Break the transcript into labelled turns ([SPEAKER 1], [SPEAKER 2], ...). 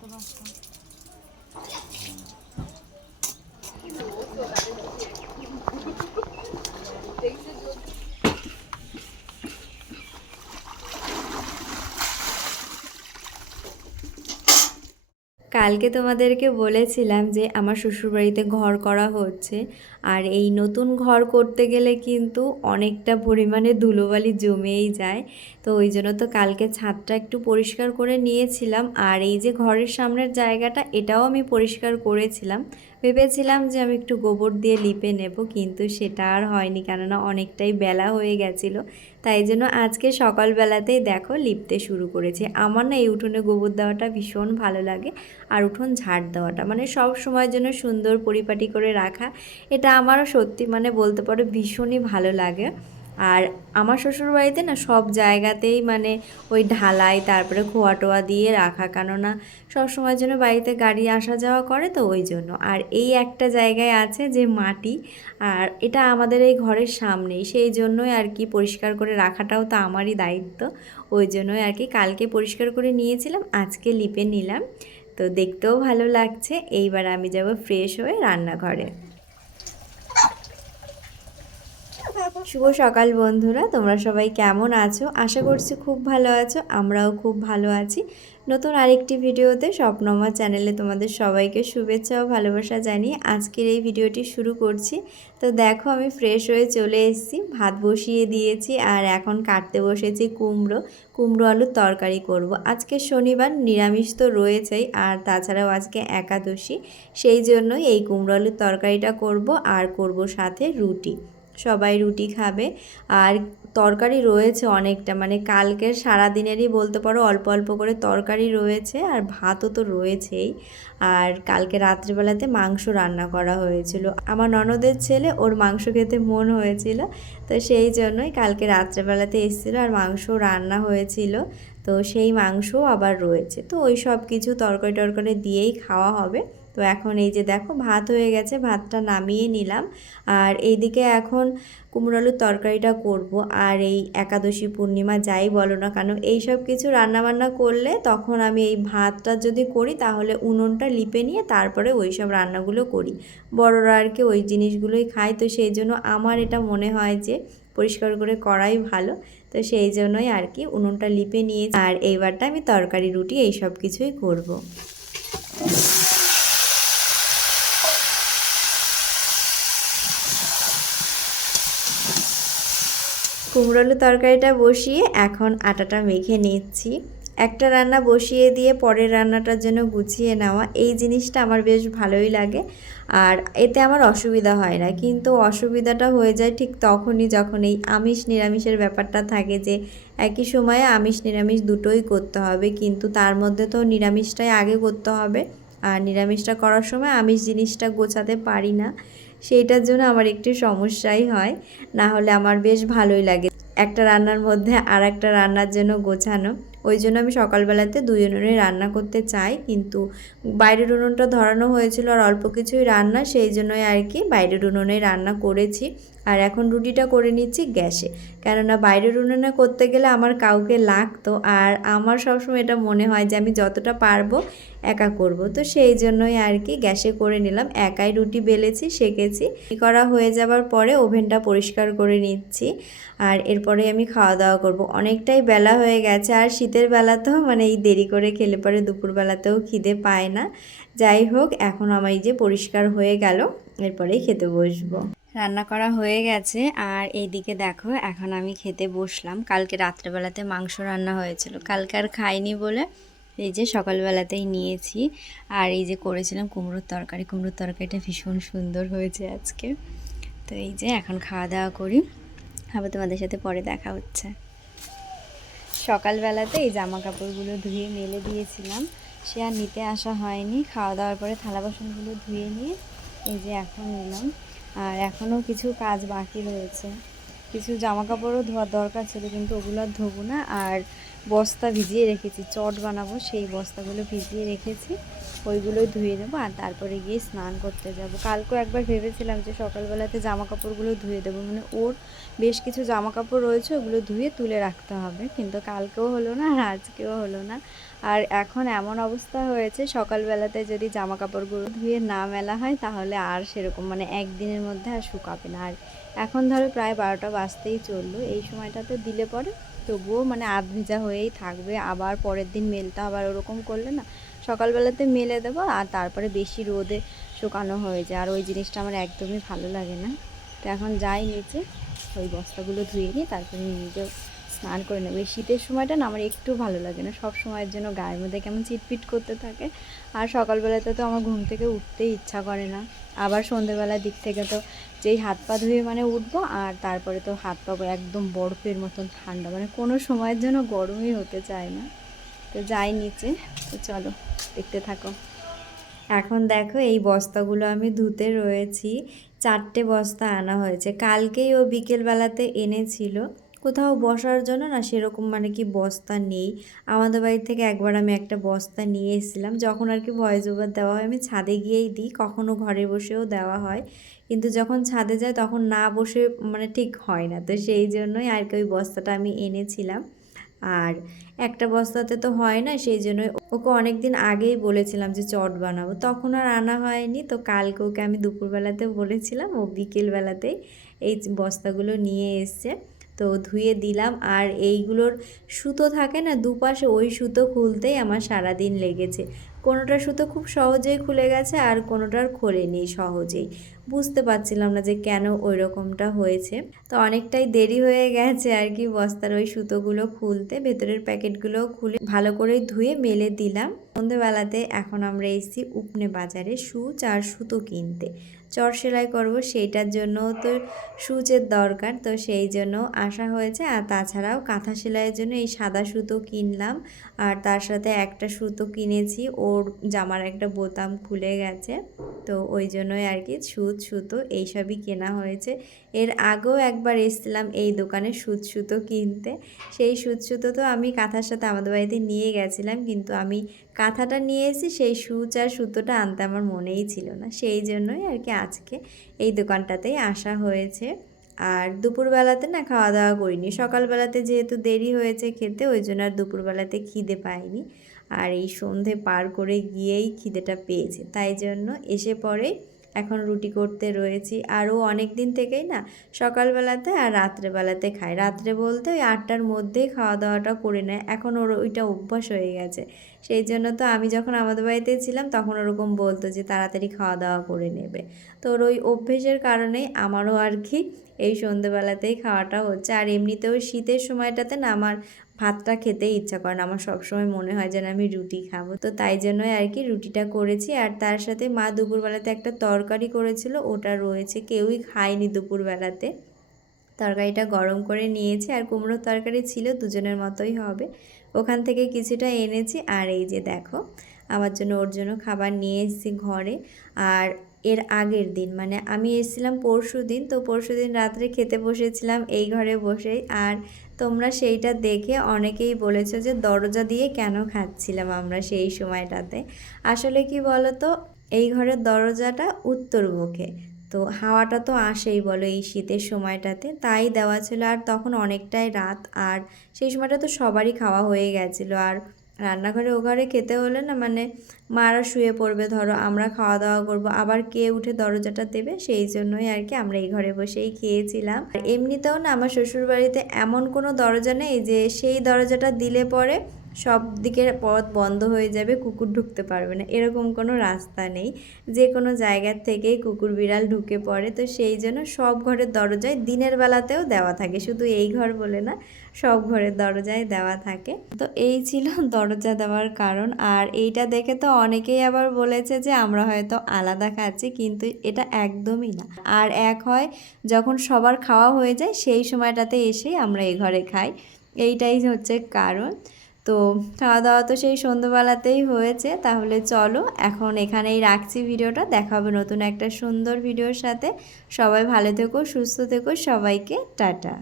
[SPEAKER 1] 不能穿。
[SPEAKER 2] কালকে তোমাদেরকে বলেছিলাম যে আমার শ্বশুরবাড়িতে ঘর করা হচ্ছে, আর এই নতুন ঘর করতে গেলে কিন্তু অনেকটা পরিমাণে ধুলোবালি জমেই যায়। তো ওই জন্য তো কালকে ছাদটা একটু পরিষ্কার করে নিয়েছিলাম, আর এই যে ঘরের সামনের জায়গাটা এটাও আমি পরিষ্কার করেছিলাম। ভেবেছিলাম যে আমি একটু গোবর দিয়ে লিপে নেব, কিন্তু সেটা আর হয়নি কেননা অনেকটাই বেলা হয়ে গেছিল। তাই জন্য আজকে সকালবেলাতেই দেখো লিপতে শুরু করেছি। আমার না এই উঠোনে গোবর দেওয়াটা ভীষণ ভালো লাগে আর উঠোন ঝাড় দেওয়াটা মানে সব সময়ের জন্য সুন্দর পরিপাটি করে রাখা, এটা আমারও সত্যি মানে বলতে পারো ভীষণই ভালো লাগে। আর আমার শ্বশুর বাড়িতে না সব জায়গাতেই মানে ওই ঢালাই, তারপরে খোয়া টোয়া দিয়ে রাখা, কেননা সব সময়ের জন্য বাড়িতে গাড়ি আসা যাওয়া করে তো ওই জন্য। আর এই একটা জায়গায় আছে যে মাটি, আর এটা আমাদের এই ঘরের সামনেই। সেই জন্যই আর কি পরিষ্কার করে রাখাটাও তো আমারই দায়িত্ব। ওই জন্যই আর কি কালকে পরিষ্কার করে নিয়েছিলাম, আজকে লিপে নিলাম। তো দেখতেও ভালো লাগছে। এইবার আমি যাব ফ্রেশ হয়ে রান্নাঘরে। শুভ সকাল বন্ধুরা, তোমরা সবাই কেমন আছো? আশা করছি খুব ভালো আছো, আমরাও খুব ভালো আছি। নতুন আরেকটি ভিডিওতে স্বপ্নমা চ্যানেলে তোমাদের সবাইকে শুভেচ্ছা ও ভালোবাসা জানিয়ে আজকের এই ভিডিওটি শুরু করছি। তো দেখো, আমি ফ্রেশ হয়ে চলে এসেছি, ভাত বসিয়ে দিয়েছি আর এখন কাটতে বসেছি কুমড়ো কুমড়ো আলুর তরকারি করব। আজকে শনিবার, নিরামিষ তো রয়েছেই আর তাছাড়াও আজকে একাদশী, সেই জন্যই এই কুমড়ো আলুর তরকারিটা করব আর করব সাথে রুটি। সবাই রুটি খাবে। আর তরকারি রয়েছে অনেকটা মানে কালকের সারা দিনেরই বলতে পারো অল্প অল্প করে তরকারি রয়েছে আর ভাতও তো রয়েছেই। আর কালকে রাত্রিবেলাতে মাংস রান্না করা হয়েছিল। আমার ননদের ছেলে ওর মাংস খেতে মন হয়েছিল, তো সেই জন্যই কালকে রাত্রেবেলাতে এসেছিল আর মাংস রান্না হয়েছিল। তো সেই মাংসও আবার রয়েছে। তো ওই সব কিছু তরকারি টরকারি দিয়েই খাওয়া হবে। তো এখন এই যে দেখো, ভাত হয়ে গেছে, ভাতটা নামিয়ে নিলাম। আর এইদিকে এখন কুমড়ো আলুর তরকারিটা করব। আর এই একাদশী পূর্ণিমা যাই বলো না কেন, এই সব কিছু রান্নাবান্না করলে তখন আমি এই ভাতটা যদি করি, তাহলে উনুনটা লিপে নিয়ে তারপরে ওই সব রান্নাগুলো করি। বড়রা আর কি ওই জিনিসগুলোই খায়, তো সেই জন্য আমার এটা মনে হয় যে পরিষ্কার করে করাই ভালো। তো সেই জন্যই আর কি উনুনটা লিপে নিয়ে আর এইবারটা আমি তরকারি, রুটি, এই সব কিছুই করব। কুমড়ো আলু তরকারিটা বসিয়ে এখন আটাটা মেখে নিচ্ছি। একটা রান্না বসিয়ে দিয়ে পরের রান্নাটার জন্য গুছিয়ে নেওয়া, এই জিনিসটা আমার বেশ ভালোই লাগে। আর এতে আমার অসুবিধা হয় না, কিন্তু অসুবিধাটা হয়ে যায় ঠিক তখনই যখন এই আমিষ নিরামিষের ব্যাপারটা থাকে যে, একই সময়ে আমিষ নিরামিষ দুটোই করতে হবে, কিন্তু তার মধ্যে তো নিরামিষটাই আগে করতে হবে। আর নিরামিষটা করার সময় আমিষ জিনিসটা গোছাতে পারি না। সেইটার জন্য আমার একটু সমস্যাই হয়, না হলে আমার বেশ ভালোই লাগে। একটা রান্নার মধ্যে আর একটা রান্নার জন্য গোছানো, ওই জন্য আমি সকালবেলাতে দুই উনুনে রান্না করতে চাই, কিন্তু বাইরের উনুনটা ধরানো হয়েছিল আর অল্প কিছুই রান্না, সেই জন্যই আর কি বাইরের উনুনে রান্না করেছি। আর এখন রুটিটা করে নিচ্ছি গ্যাসে, কেননা বাইরের উনুনে করতে গেলে আমার কাউকে লাগতো, আর আমার সবসময় এটা মনে হয় যে আমি যতটা পারব একা করব। তো সেই জন্যই আর কি গ্যাসে করে নিলাম। একাই রুটি বেলেছি, সেকেছি। করা হয়ে যাবার পরে ওভেনটা পরিষ্কার করে নিচ্ছি আর এরপরে আমি খাওয়া দাওয়া করব। অনেকটাই বেলা হয়ে গেছে আর শীতের বেলাতেও মানে এই দেরি করে খেলে পরে দুপুরবেলাতেও খিদে পায় না। যাই হোক, এখন আমার যে পরিষ্কার হয়ে গেল, এরপরেই খেতে বসবো। রান্না করা হয়ে গেছে আর এইদিকে দেখো, এখন আমি খেতে বসলাম। কালকে রাত্রেবেলাতে মাংস রান্না হয়েছিল। কালকে আর খাইনি বলে এই যে সকালবেলাতেই নিয়েছি। আর এই যে করেছিলাম কুমড়োর তরকারি। কুমড়োর তরকারিটা ভীষণ সুন্দর হয়েছে আজকে। তো এই যে এখন খাওয়া দাওয়া করি। আবার তোমাদের সাথে পরে দেখা হচ্ছে। সকালবেলাতে এই জামা কাপড়গুলো ধুয়ে মেলে দিয়েছিলাম। সে আর নিতে আসা হয়নি। খাওয়া দাওয়ার পরে থালা বাসনগুলো ধুয়ে নিয়ে এই যে এখন নিলাম আর এখনও কিছু কাজ বাকি রয়েছে। কিছু জামা কাপড়ও ধোয়ার দরকার ছিল, কিন্তু ওগুলো আর ধোবো না। আর বস্তা ভিজিয়ে রেখেছি, চট বানাবো, সেই বস্তাগুলো ভিজিয়ে রেখেছি, ওইগুলোই ধুয়ে নেব আর তারপরে গিয়ে স্নান করতে যাব। কালকেও একবার ভেবেছিলাম যে সকালবেলাতে জামা কাপড়গুলো ধুয়ে দেবো মানে ওর বেশ কিছু জামা কাপড় রয়েছে, ওগুলো ধুয়ে তুলে রাখতে হবে, কিন্তু কালকেও হলো না আর আজকেও হলো না। আর এখন এমন অবস্থা হয়েছে, সকালবেলাতে যদি জামা কাপড়গুলো ধুয়ে না মেলা হয়, তাহলে আর সেরকম মানে একদিনের মধ্যে আর শুকাবে না। আর এখন ধরো প্রায় বারোটা বাজতেই চলল, এই সময়টাতে দিলে পরে? তবুও মানে আধ ভেজা হয়েই থাকবে, আবার পরের দিন মেলতে আবার ওরকম করলে না, সকালবেলাতে মেলে দেবো আর তারপরে বেশি রোদে শুকানো হয়ে যায়। আর ওই জিনিসটা আমার একদমই ভালো লাগে না। তো এখন যাই নিচে, ওই বস্তাগুলো ধুয়ে নিয়ে তারপরে নিজেও স্নান করে নেব। এই শীতের সময়টা না আমার একটু ভালো লাগে না। সব সময়ের জন্য গায়ের মধ্যে কেমন চিটপিট করতে থাকে। আর সকালবেলাতে তো আমার ঘুম থেকে উঠতেই ইচ্ছা করে না। আবার সন্ধেবেলার দিক থেকে তো যেই হাত পা ধুয়ে মানে উঠবো আর তারপরে তো হাত পা একদম বরফের মতন ঠান্ডা। মানে কোনো সময়ের জন্য গরমই হতে চায় না। তো যাই নিচে, তো চলো দেখতে থাকো। এখন দেখো এই বস্তাগুলো আমি ধুতে রয়েছি। চারটে বস্তা আনা হয়েছে। কালকেই ও বিকেলবেলাতে এনেছিল। কোথাও বসার জন্য না সেরকম মানে কি বস্তা নেই। আমাদের বাড়ি থেকে একবার আমি একটা বস্তা নিয়ে এসেছিলাম, যখন আর কি ভয়েস ওভার দেওয়া হয় আমি ছাদে গিয়েই দিই কখনও ঘরে বসেও দেওয়া হয়। কিন্তু যখন ছাদে যায় তখন না বসে মানে ঠিক হয় না, তো সেই জন্যই আর কি ওই বস্তাটা আমি এনেছিলাম। আর একটা বস্তাতে তো হয় না, সেই জন্য ওকে অনেক দিন আগেই বলেছিলাম যে চট বানাবো। তখন আর আনা হয়নি, তো কালকে ওকে আমি দুপুরবেলাতে বলেছিলাম, ও বিকেলবেলাতেই এই বস্তাগুলো নিয়ে এসছে। তো ধুয়ে দিলাম। আর এইগুলোর সুতো থাকে না, দুপাশে ওই সুতো খুলতেই আমার সারা দিন লেগেছে। কোনোটা সুতো খুব সহজেই খুলে গেছে আর কোনোটার খোলেনি সহজেই। বুঝতে পারছিলাম না যে কেন ওই রকমটা হয়েছে। তো অনেকটাই দেরি হয়ে গেছে আর কি বস্তার ওই সুতোগুলো খুলতে। ভেতরের প্যাকেটগুলো খুলে ভালো করে ধুয়ে মেলে দিলাম। সন্ধেবেলাতে এখন আমরা এসেছি উপনে বাজারে সুচ আর সুতো কিনতে। চর সেলাই করব, সেইটার জন্য তো সুচের দরকার, তো সেই জন্য আসা হয়েছে। আর তাছাড়াও কাঁথা সেলাইয়ের জন্য এই সাদা সুতো কিনলাম, আর তার সাথে একটা সুতো কিনেছি, ওর জামার একটা বোতাম খুলে গেছে, তো ওই জন্যই আর কি সুত সুতো, এইসবই কেনা হয়েছে। এর আগেও একবার এসেছিলাম এই দোকানে সুত সুতো কিনতে। সেই সুত সুতো তো আমি কাঁথার সাথে আমাদের বাড়িতে নিয়ে গেছিলাম, কিন্তু আমি কাঁথাটা নিয়ে এসেছি সেই সুচ আর সুতোটা আনতে আমার মনেই ছিল না। সেই জন্যই আর কি আজকে এই দোকানটাতেই আসা হয়েছে। আর দুপুরবেলাতে না খাওয়া দাওয়া করিনি। সকালবেলাতে যেহেতু দেরি হয়েছে খেতে, ওই জন্য আর দুপুরবেলাতে খিদে পাইনি। আর এই সন্ধে পার করে গিয়েই খিদেটা পেয়েছে। তাই জন্য এসে পরে এখন রুটি করতে রয়েছি। আরও অনেক দিন থেকেই না, সকালবেলাতে আর রাত্রেবেলাতে খাই। রাত্রে বলতে ওই আটটার মধ্যেই খাওয়া দাওয়াটা করে নেয়। এখন ওর ওইটা অভ্যাস হয়ে গেছে। সেই জন্য তো আমি যখন আমাদের বাড়িতে ছিলাম, তখন ওরকম বলতো যে তাড়াতাড়ি খাওয়া দাওয়া করে নেবে। তো ওর ওই অভ্যেসের কারণেই আমারও আর কি এই সন্ধেবেলাতেই খাওয়াটা হচ্ছে। আর এমনিতেও শীতের সময়টাতে না আমার ভাতটা খেতেই ইচ্ছা করে না। আমার সবসময় মনে হয় যেন আমি রুটি খাব। তো তাই জন্যই আর কি রুটিটা করেছি। আর তার সাথে মা দুপুরবেলাতে একটা তরকারি করেছিল, ওটা রয়েছে কেউই খায়নি দুপুরবেলাতে। তরকারিটা গরম করে নিয়েছি। আর কুমড়োর তরকারি ছিল, দুজনের মতোই হবে। ওখান থেকে কিছুটা এনেছি। আর এই যে দেখো, আমার জন্য ওর জন্য খাবার নিয়ে এসেছি ঘরে। আর এর আগের দিন মানে আমি এসেছিলাম পরশু দিন, তো পরশু দিন রাত্রে খেতে বসেছিলাম এই ঘরে বসেই। আর তোমরা সেইটা দেখে অনেকেই বলেছ যে দরজা দিয়ে কেন খাচ্ছিলাম আমরা সেই সময়টাতে। আসলে কি বলো তো এই ঘরের দরজাটা উত্তর মুখে তো হাওয়াটা তো আসেই বলো এই শীতের সময়টাতে, তাই দেওয়া ছিল। আর তখন অনেকটাই রাত, আর সেই সময়টা তো সবারই খাওয়া হয়ে গেছিল। আর রান্নাঘরে ও ঘরে খেতে হলে না মানে মারা শুয়ে পড়বে, ধরো আমরা খাওয়া দাওয়া করব, আবার কে উঠে দরজাটা দেবে, সেই জন্যই আর কি আমরা এই ঘরে বসেই খেয়েছিলাম। আর এমনিতেও না আমার শ্বশুরবাড়িতে এমন কোনো দরজা নেই যে সেই দরজাটা দিলে পরে সব দিকের পথ বন্ধ হয়ে যাবে, কুকুর ঢুকতে পারবে না। এরকম কোনো রাস্তা নেই। যে কোনো জায়গার থেকেই কুকুর বিড়াল ঢুকে পড়ে। তো সেই জন্য সব ঘরের দরজায় দিনের বেলাতেও দেওয়া থাকে। শুধু এই ঘর বলে না, সব ঘরের দরজায় দেওয়া থাকে। তো এই ছিল দরজা দেওয়ার কারণ। আর এইটা দেখে তো অনেকেই আবার বলেছে যে, আমরা হয়তো আলাদা খাচ্ছি। কিন্তু এটা একদমই না। আর এক হয়, যখন সবার খাওয়া হয়ে যায়, সেই সময়টাতে এসেই আমরা এই ঘরে খাই। এইটাই হচ্ছে কারণ। তো খাওয়া দাওয়া তো সেই সন্ধ্যাবেলাতেই হয়েছে, তাহলে চলো এখন এখানেই রাখছি ভিডিওটা, দেখা হবে নতুন একটা সুন্দর ভিডিওর সাথে। সবাই ভালো থেকো, সুস্থ থেকো, সবাইকে টাটা।